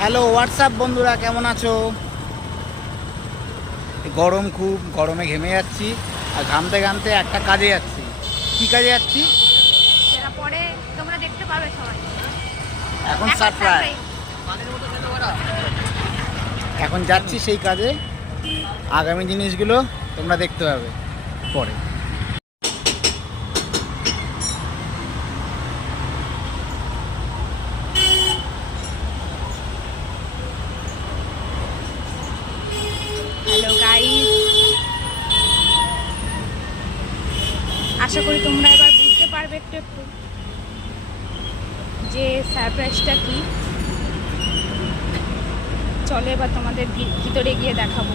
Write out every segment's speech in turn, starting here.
Hello WhatsApp বন্ধুরা, কেমন আছো? গরম, খুব গরমে ঘেমে যাচ্ছি। আর ঘামতে ঘামতে একটা কাজে যাচ্ছি। কি কাজে যাচ্ছি? সেটা পরে তোমরা দেখতে পাবে সবাই। এখন সারপ্রাইজ। এখন যাচ্ছি সেই কাজে। আগামী জিনিসগুলো তোমরা দেখতে পাবে পরে। হ্যালো গাইস, আশা করি তোমরা এবার বুঝতে পারবে একটু একটু যে সারপ্রাইজটা কি। চলো এবার তোমাদের ভিতরে গিয়ে দেখাবো।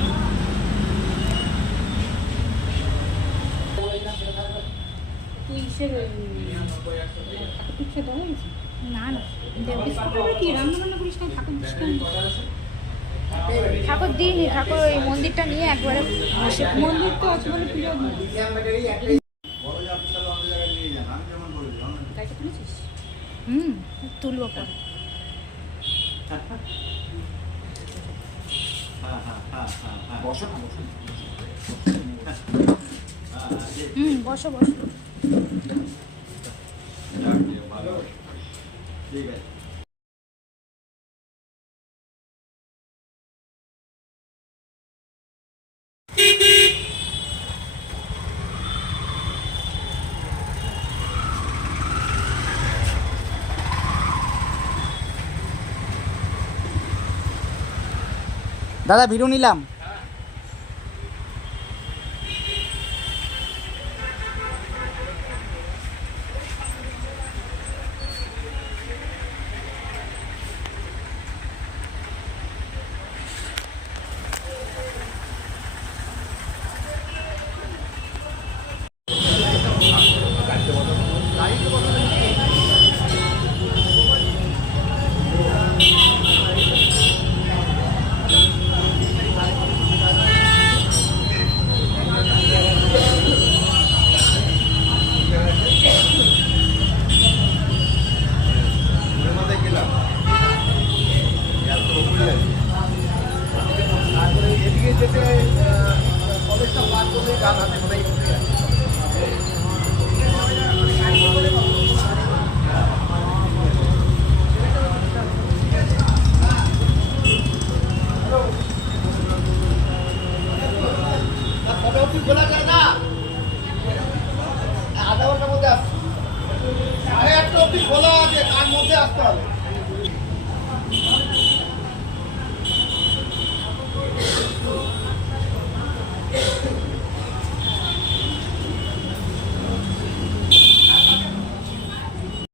না না, ঠাকুর দিইনি। ঠাকুর ওই মন্দিরটা নিয়ে একবারে বসে মন্দির তো আছে বলে পুজো তুলবো পরে। বসো বসো। দাদা ভিডিও নিলাম। এদিকে যেতে কলেজটা পার করলে গান হাতে